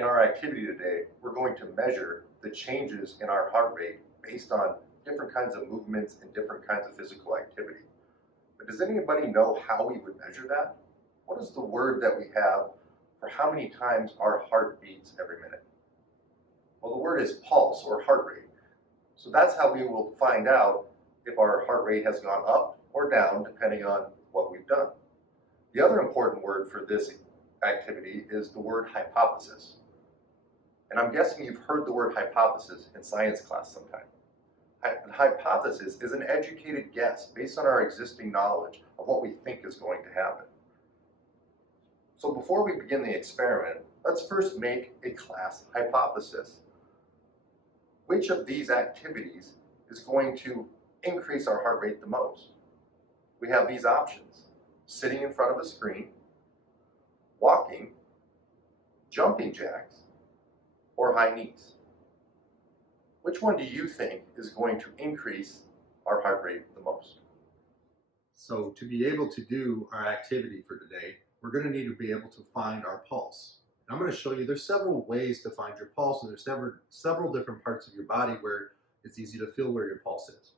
In our activity today, we're going to measure the changes in our heart rate based on different kinds of movements and different kinds of physical activity. But does anybody know how we would measure that? What is the word that we have for how many times our heart beats every minute? Well, the word is pulse or heart rate. So that's how we will find out if our heart rate has gone up or down depending on what we've done. The other important word for this activity is the word hypothesis. And I'm guessing you've heard the word hypothesis in science class sometime. An hypothesis is an educated guess based on our existing knowledge of what we think is going to happen. So before we begin the experiment, let's first make a class hypothesis. Which of these activities is going to increase our heart rate the most? We have these options: sitting in front of a screen, walking, jumping jacks, or high knees. Which one do you think is going to increase our heart rate the most? So to be able to do our activity for today, we're going to need to be able to find our pulse. And I'm going to show you there's several ways to find your pulse, and there's several different parts of your body where it's easy to feel where your pulse is.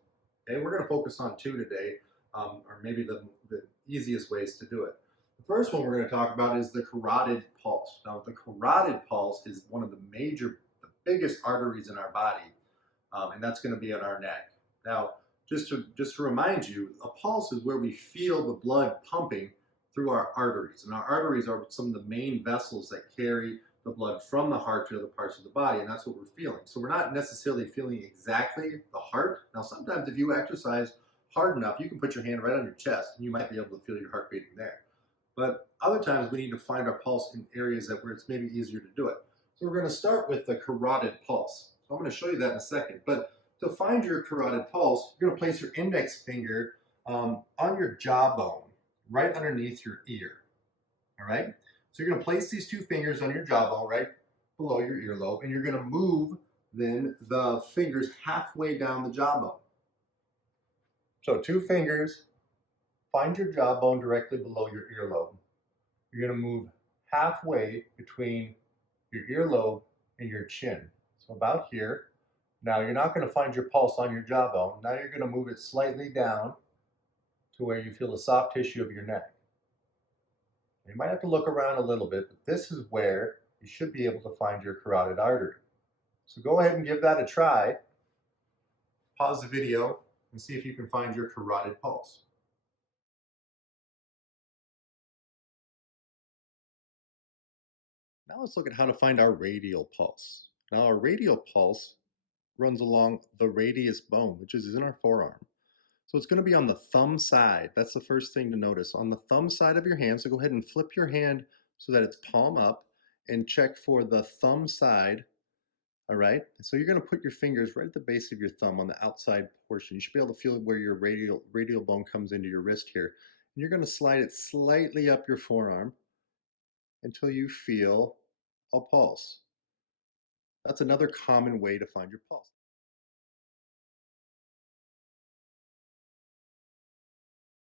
Okay, we're going to focus on two today, or maybe the easiest ways to do it. The first one we're going to talk about is the carotid pulse. Now, the carotid pulse is one of the biggest arteries in our body, and that's going to be on our neck. Now, just to remind you, a pulse is where we feel the blood pumping through our arteries, and our arteries are some of the main vessels that carry the blood from the heart to other parts of the body, and that's what we're feeling. So we're not necessarily feeling exactly the heart. Now, sometimes if you exercise hard enough, you can put your hand right on your chest, and you might be able to feel your heart beating there. But other times we need to find our pulse in areas where it's maybe easier to do it. So we're going to start with the carotid pulse. So I'm going to show you that in a second. But to find your carotid pulse, you're going to place your index finger on your jawbone, right underneath your ear. All right? So you're going to place these two fingers on your jawbone, right below your earlobe, and you're going to move then the fingers halfway down the jawbone. So two fingers, find your jawbone directly below your earlobe. You're going to move halfway between your earlobe and your chin. So about here. Now you're not going to find your pulse on your jawbone. Now you're going to move it slightly down to where you feel the soft tissue of your neck. You might have to look around a little bit, but this is where you should be able to find your carotid artery. So go ahead and give that a try. Pause the video and see if you can find your carotid pulse. Now let's look at how to find our radial pulse. Now our radial pulse runs along the radius bone, which is in our forearm. So it's going to be on the thumb side. That's the first thing to notice. On the thumb side of your hand, so go ahead and flip your hand so that it's palm up and check for the thumb side. All right, so you're going to put your fingers right at the base of your thumb on the outside portion. You should be able to feel where your radial bone comes into your wrist here. And you're going to slide it slightly up your forearm until you feel a pulse. That's another common way to find your pulse.